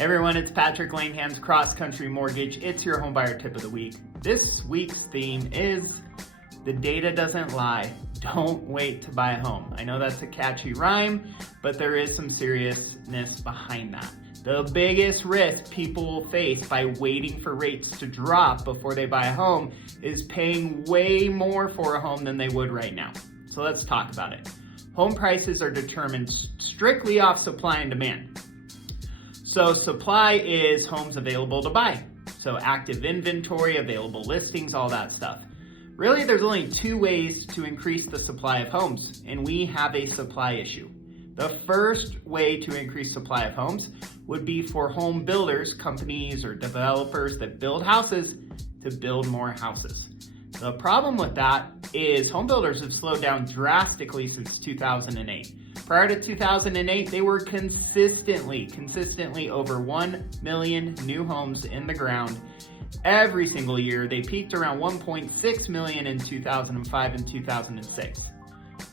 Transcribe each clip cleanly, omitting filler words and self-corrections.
Everyone, it's Patrick Langham's Cross Country Mortgage. It's your homebuyer tip of the week. This week's theme is the data doesn't lie. Don't wait to buy a home. I know that's a catchy rhyme, but there is some seriousness behind that. The biggest risk people will face by waiting for rates to drop before they buy a home is paying way more for a home than they would right now. So let's talk about it. Home prices are determined strictly off supply and demand. So supply is homes available to buy. So active inventory, available listings, all that stuff. Really, there's only two ways to increase the supply of homes, and we have a supply issue. The first way to increase supply of homes would be for home builders, companies or developers that build houses to build more houses. The problem with that is home builders have slowed down drastically since 2008. Prior to 2008, they were consistently over 1 million new homes in the ground every single year. They peaked around 1.6 million in 2005 and 2006.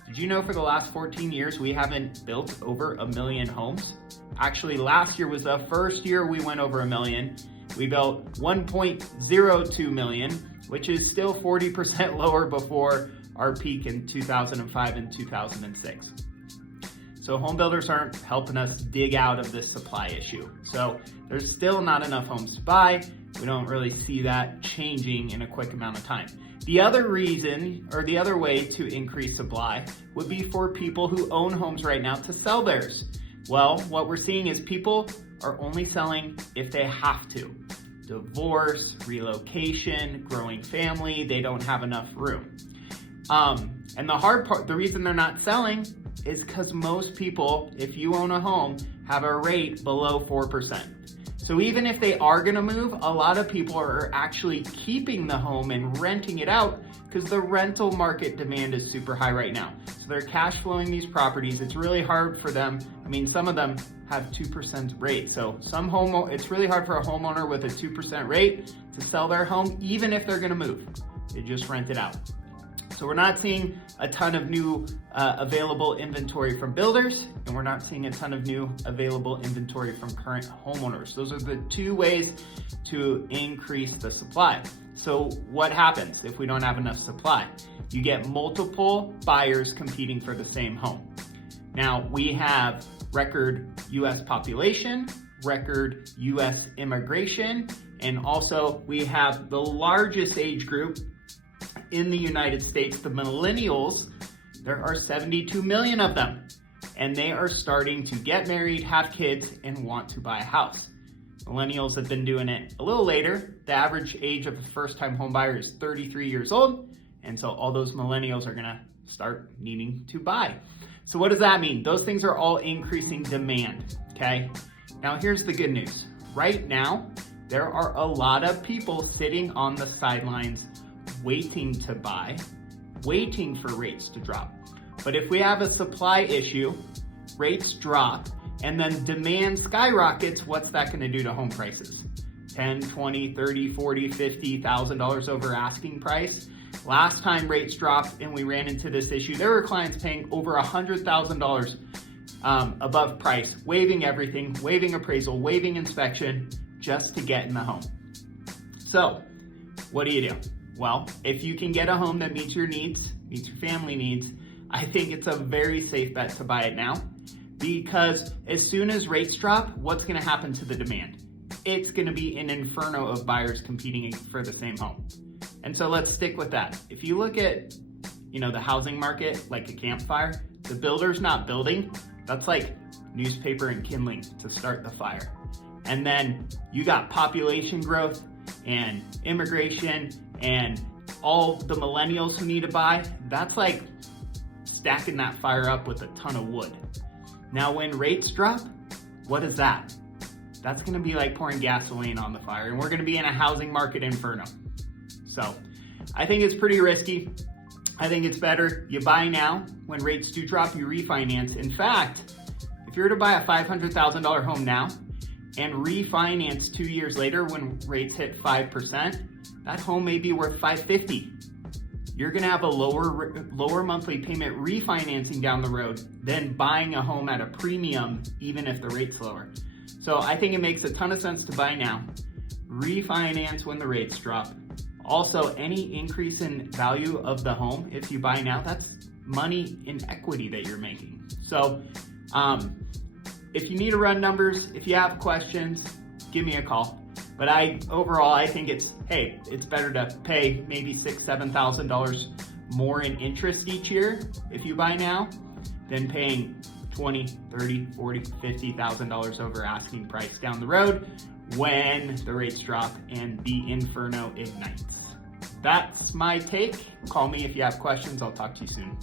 Did you know for the last 14 years, we haven't built over 1 million homes? Actually, last year was the first year we went over 1 million. We built 1.02 million, which is still 40% lower before our peak in 2005 and 2006. So home builders aren't helping us dig out of this supply issue. So there's still not enough homes to buy. We don't really see that changing in a quick amount of time. The other reason, or the other way to increase supply, would be for people who own homes right now to sell theirs. Well, what we're seeing is people are only selling if they have to. Divorce, relocation, growing family, they don't have enough room. And the hard part, the reason they're not selling is because most people, if you own a home, have a rate below 4%. So even if they are gonna move, a lot of people are actually keeping the home and renting it out because the rental market demand is super high right now. So they're cash flowing these properties. It's really hard for them. I mean, some of them have 2% rate. So it's really hard for a homeowner with a 2% rate to sell their home, even if they're gonna move. They just rent it out. So we're not seeing a ton of new available inventory from builders, and we're not seeing a ton of new available inventory from current homeowners. Those are the two ways to increase the supply. So what happens if we don't have enough supply? You get multiple buyers competing for the same home. Now we have record US population, record US immigration, and also we have the largest age group in the United States, the millennials. There are 72 million of them, and they are starting to get married, have kids, and want to buy a house. Millennials have been doing it a little later. The average age of a first-time home buyer is 33 years old, and so all those millennials are gonna start needing to buy. So what does that mean? Those things are all increasing demand, okay? Now here's the good news. Right now, there are a lot of people sitting on the sidelines waiting to buy, waiting for rates to drop. But if we have a supply issue, rates drop, and then demand skyrockets, what's that gonna do to home prices? 10, 20, 30, 40, $50,000 over asking price. Last time rates dropped and we ran into this issue, there were clients paying over $100,000 above price, waiving everything, waiving appraisal, waiving inspection, just to get in the home. So what do you do? Well, if you can get a home that meets your needs, meets your family needs, I think it's a very safe bet to buy it now, because as soon as rates drop, what's gonna happen to the demand? It's gonna be an inferno of buyers competing for the same home. And so let's stick with that. If you look at, the housing market like a campfire, the builder's not building, that's like newspaper and kindling to start the fire. And then you got population growth and immigration and all the millennials who need to buy. That's like stacking that fire up with a ton of wood. Now when rates drop, what is that? That's gonna be like pouring gasoline on the fire, and we're gonna be in a housing market inferno. So I think it's pretty risky. I think it's better you buy now. When rates do drop, you refinance. In fact, if you were to buy a $500,000 home now and refinance 2 years later when rates hit 5%, that home may be worth $550,000. You're gonna have a lower monthly payment refinancing down the road than buying a home at a premium, even if the rate's lower. So I think it makes a ton of sense to buy now, refinance when the rates drop. Also, any increase in value of the home, if you buy now, that's money in equity that you're making. So if you need to run numbers, if you have questions, give me a call. But overall, I think it's better to pay maybe $6,000, $7,000 more in interest each year if you buy now than paying $20,000, $30,000, $40,000, $50,000 over asking price down the road when the rates drop and the inferno ignites. That's my take. Call me if you have questions. I'll talk to you soon.